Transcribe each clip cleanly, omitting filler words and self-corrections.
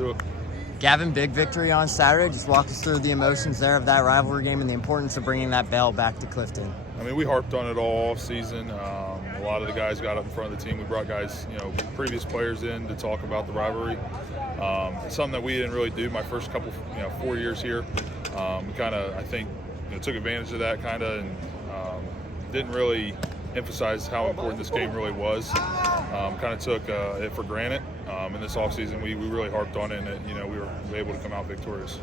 do it. Gavin, big victory on Saturday. Just walk us through the emotions there of that rivalry game and the importance of bringing that bell back to Clifton. I mean, we harped on it all season. A lot of the guys got up in front of the team. We brought guys, previous players in to talk about the rivalry. Something that we didn't really do my first couple, 4 years here. We kind of, I think, took advantage of that and didn't really emphasize how important this game really was. Kind of took it for granted. In this offseason, we really harped on it, and we were able to come out victorious.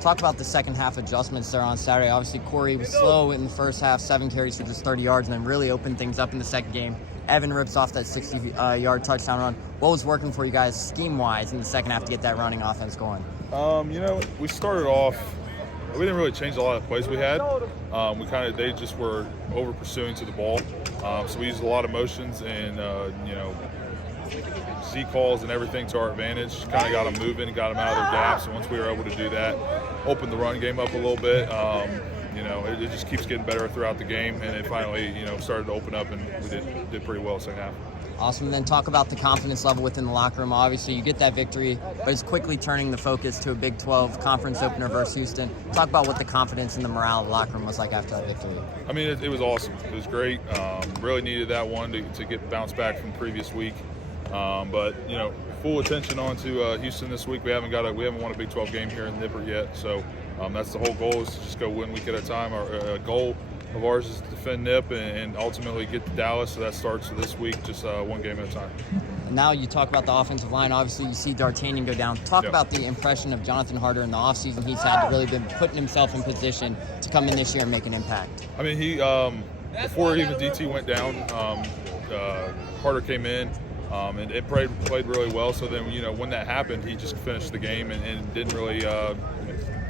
Talk about the second half adjustments there on Saturday. Obviously, Corey was slow in the first half, 7 carries for just 30 yards, and then really opened things up in the second game. Evan rips off that 60-yard touchdown run. What was working for you guys scheme-wise in the second half to get that running offense going? We started off, we didn't really change a lot of plays we had. They just were over pursuing to the ball. So we used a lot of motions and, Z calls and everything to our advantage. Kind of got them moving, got them out of their gaps. And once we were able to do that, opened the run game up a little bit. It just keeps getting better throughout the game. And it finally, started to open up, and we did pretty well second half. Awesome. And then talk about the confidence level within the locker room. Obviously, you get that victory, but it's quickly turning the focus to a Big 12 conference opener versus Houston. Talk about what the confidence and the morale of the locker room was like after that victory. I mean, it was awesome. It was great. Really needed that one to get bounced back from the previous week. But full attention on to Houston this week. We haven't won a Big 12 game here in Nippert yet. So that's the whole goal, is to just go 1 week at a time. Our goal of ours is to defend Nip and ultimately get to Dallas. So that starts this week, just 1 game at a time. And now you talk about the offensive line. Obviously, you see D'Artagnan go down. Talk about the impression of Jonathan Harder in the offseason. He's had to really been putting himself in position to come in this year and make an impact. I mean, he before even DT went down, Harder came in. And it played really well. So then, when that happened, he just finished the game and didn't really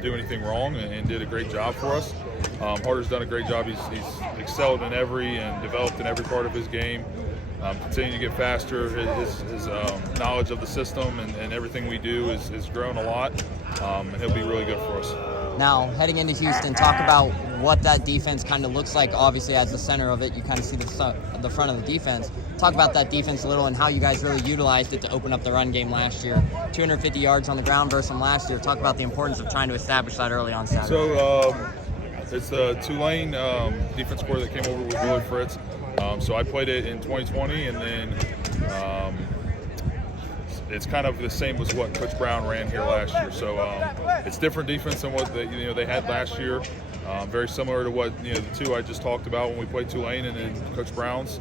do anything wrong and did a great job for us. Harder's done a great job. He's excelled in and developed in every part of his game. Continuing to get faster. His knowledge of the system and everything we do is grown a lot. And he'll be really good for us. Now, heading into Houston, talk about what that defense kind of looks like. Obviously, as the center of it, you kind of see the front of the defense. Talk about that defense a little and how you guys really utilized it to open up the run game last year. 250 yards on the ground versus them last year. Talk about the importance of trying to establish that early on Saturday. So it's the Tulane defense core that came over with Willie Fritz. So I played it in 2020, and then it's kind of the same as what Coach Brown ran here last year. So it's different defense than what they had last year. Very similar to what the two I just talked about when we played Tulane and then Coach Brown's.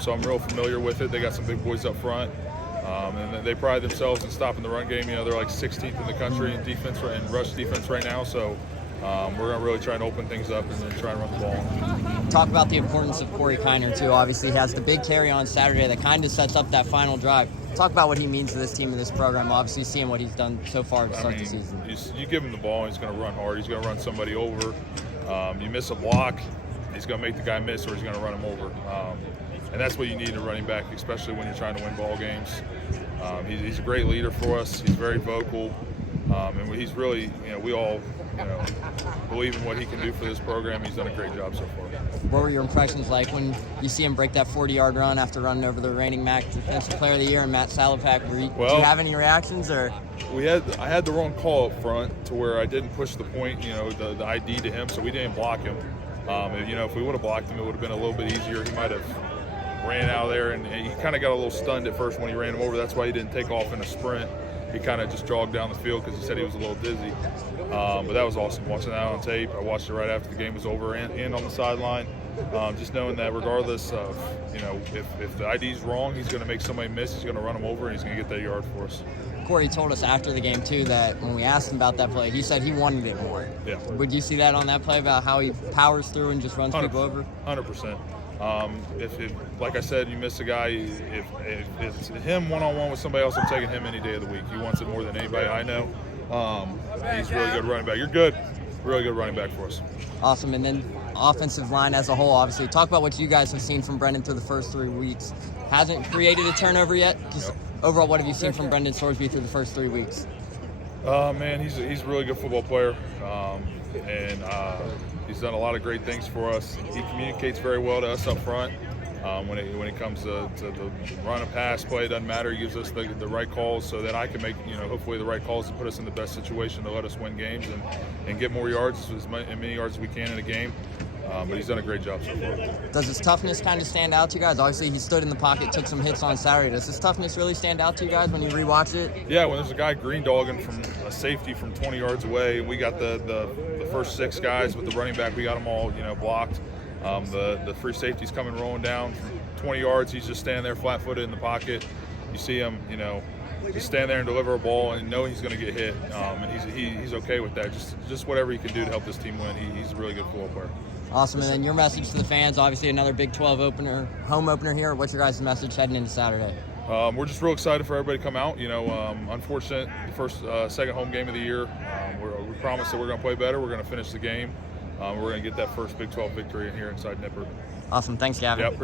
So I'm real familiar with it. They got some big boys up front, and they pride themselves in stopping the run game. They're like 16th in the country in defense and rush defense right now. So we're going to really try and open things up and then try and run the ball. Talk about the importance of Corey Kiner too. Obviously, he has the big carry on Saturday that kind of sets up that final drive. Talk about what he means to this team and this program. Obviously, seeing what he's done so far to start the season. You give him the ball, and he's going to run hard. He's going to run somebody over. You miss a block, he's going to make the guy miss, or he's going to run him over. And that's what you need in a running back, especially when you're trying to win ball games. He's a great leader for us. He's very vocal. And he's really, we all, believe in what he can do for this program. He's done a great job so far. What were your impressions like when you see him break that 40-yard run after running over the reigning MAC Defensive Player of the Year and Matt Salapak? Did you have any reactions? Or I had the wrong call up front to where I didn't push the point, the ID to him, so we didn't block him. If we would have blocked him, it would have been a little bit easier. He might have ran out there, and he kind of got a little stunned at first when he ran him over. That's why he didn't take off in a sprint. He kind of just jogged down the field because he said he was a little dizzy. But that was awesome, watching that on tape. I watched it right after the game was over and on the sideline. Just knowing that regardless of, if the ID's wrong, he's going to make somebody miss, he's going to run him over, and he's going to get that yard for us. Corey told us after the game, too, that when we asked him about that play, he said he wanted it more. Yeah. Would you see that on that play about how he powers through and just runs people over? 100%. If like I said, you miss a guy, if it's him one-on-one with somebody else, I'm taking him any day of the week. He wants it more than anybody I know. He's a really good running back. You're good. Really good running back for us. Awesome. And then offensive line as a whole, obviously. Talk about what you guys have seen from Brendan through the first 3 weeks. Hasn't created a turnover yet? Just overall, what have you seen from Brendan Sorsby through the first 3 weeks? Man, he's a really good football player. And he's done a lot of great things for us. He communicates very well to us up front. When it comes to the run and pass play, it doesn't matter. He gives us the right calls so that I can make, hopefully the right calls to put us in the best situation to let us win games and get more yards, as many yards as we can in a game. But he's done a great job so far. Does his toughness kind of stand out to you guys? Obviously, he stood in the pocket, took some hits on Saturday. Does his toughness really stand out to you guys when you rewatch it? Yeah, when there's a guy green dogging from a safety from 20 yards away, and we got the first 6 guys with the running back, we got them all blocked. The free safety's coming rolling down from 20 yards. He's just standing there flat-footed in the pocket. You see him, just stand there and deliver a ball and know he's going to get hit. And he's okay with that. Just whatever he can do to help this team win. He's a really good football player. Awesome. And then your message to the fans, obviously another Big 12 home opener here. What's your guys' message heading into Saturday? We're just real excited for everybody to come out. Unfortunate, the second home game of the year. We promise that we're going to play better. We're going to finish the game. We're going to get that first Big 12 victory here inside Nippert. Awesome. Thanks, Gavin. Yep.